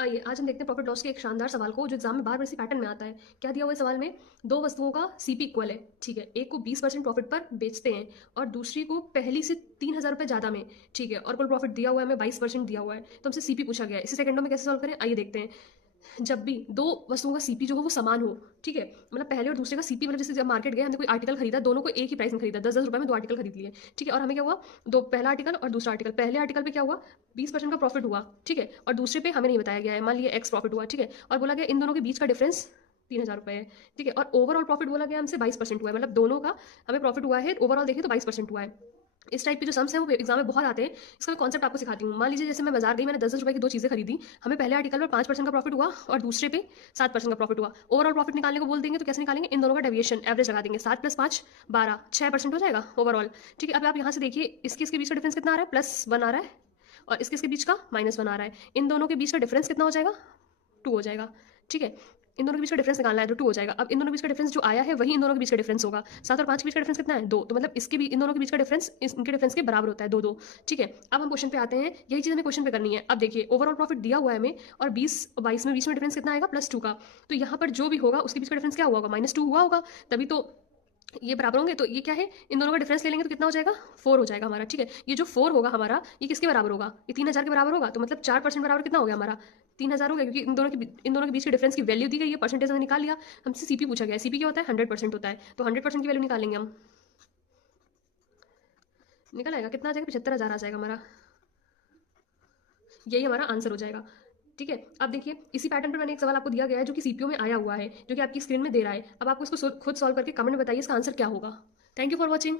आइए आज हम देखते हैं प्रॉफिट लॉस के एक शानदार सवाल को जो एग्जाम में बार बार इसी पैटर्न में आता है। क्या दिया हुआ है सवाल में? दो वस्तुओं का सीपी इक्वल है, ठीक है। एक को 20% प्रॉफिट पर बेचते हैं और दूसरी को पहली से 3,000 रुपये ज़्यादा में, ठीक है। और कुल प्रॉफिट दिया हुआ है, हमें 22% दिया हुआ है, तो हमसे सीपी पूछा गया है। इसे सेकंडों में कैसे सॉल्व करें, आइए देखते हैं। जब भी दो वस्तुओं का सीपी जो हो वो समान हो, ठीक है, मतलब पहले और दूसरे का सीपी, मतलब जैसे जब मार्केट गए हमने कोई आर्टिकल खरीदा, दोनों को एक ही प्राइस में खरीदा, 10-10 रुपये में दो आर्टिकल खरीद लिए, ठीक है। और हमें क्या हुआ, दो पहला आर्टिकल और दूसरा आर्टिकल, पहले आर्टिकल पे क्या हुआ, 20% का प्रॉफिट हुआ, ठीक है। और दूसरे पे हमें नहीं बताया गया है, मान लिया एक्स प्रॉफिट हुआ, ठीक है। और बोला गया इन दोनों के बीच का डिफरेंस 3,000 रुपये है, ठीक है। और ओवरऑल प्रॉफिट बोला गया हमसे 22% हुआ है, मतलब दोनों का हमें प्रॉफिट हुआ है, ओवरऑल देखें तो 22% हुआ है। इस टाइप के जो सम्स हैं वो एग्जाम में बहुत आते हैं। इसका मैं कॉन्सेप्ट आपको सिखाती हूँ। मान लीजिए जैसे मैं बाजार गई, मैंने 10-10 रुपये की दो चीज़ें खरीदी, हमें पहले आर्टिकल पर 5% का प्रॉफिट हुआ और दूसरे पे 7% का प्रॉफिट हुआ। ओवरऑल प्रॉफिट निकालने को बोल देंगे तो कैसे निकालेंगे, इन दोनों का डेविएशन एवरेज लगा देंगे, 7 + 5 12, 6% हो जाएगा ओवरऑल, ठीक है। अब आप यहाँ से देखिए इसके इसके बीच का डिफरेंस कितना आ रहा है, +1 आ रहा है, और इसके इसके बीच का -1 आ रहा है। इन दोनों के बीच का डिफरेंस कितना हो जाएगा, 2 हो जाएगा, ठीक है। इन दोनों के बीच का डिफरेंस निकालना है तो 2 हो जाएगा। अब इन दोनों के बीच का डिफरेंस जो आया है वही इन दोनों के बीच का डिफरेंस होगा। 7 और 5 के बीच का डिफरेंस कितना है, 2, तो मतलब इसके भी इन दोनों के बीच का डिफरेंस इनके डिफरेंस के बराबर होता है, 2-2, ठीक है। अब हम क्वेश्चन पे आते हैं, यही चीज़ हमें क्वेश्चन पे करनी है। अब देखिए ओवरऑल प्रॉफिट दिया हुआ है हमें, और 20 22 में बीच में डिफरेंस कितना आएगा, +2 का। तो यहाँ पर जो भी होगा उसके बीच का डिफरेंस क्या हुआ होगा, -2 हुआ होगा, तभी तो ये बराबर होंगे। तो ये क्या है, इन दोनों का डिफरेंस ले लेंगे तो कितना हो जाएगा, 4 हो जाएगा हमारा, ठीक है। ये जो 4 होगा हमारा, ये किसके बराबर होगा, ये 3,000 के बराबर होगा, तो मतलब 4% बराबर कितना हो गया हमारा, 3,000 हो गया, क्योंकि इन दोनों के बीच के डिफरेंस की वैल्यू दी गई है, परसेंटेज हमने निकाल लिया। हमसे सीपी पूछा गया है, सीपी क्या होता है, 100% होता है, तो 100% की वैल्यू निकालेंगे हम। निकल आएगा, कितना आ जाएगा, 75,000 आ जाएगा हमारा, यही हमारा आंसर हो जाएगा, ठीक है। अब देखिए इसी पैटर्न पर मैंने एक सवाल आपको दिया गया है जो कि सीपीओ में आया हुआ है, जो कि आपकी स्क्रीन में दे रहा है। अब आपको इसको खुद सॉल्व करके कमेंट में बताइए इसका आंसर क्या होगा। Thank you for watching.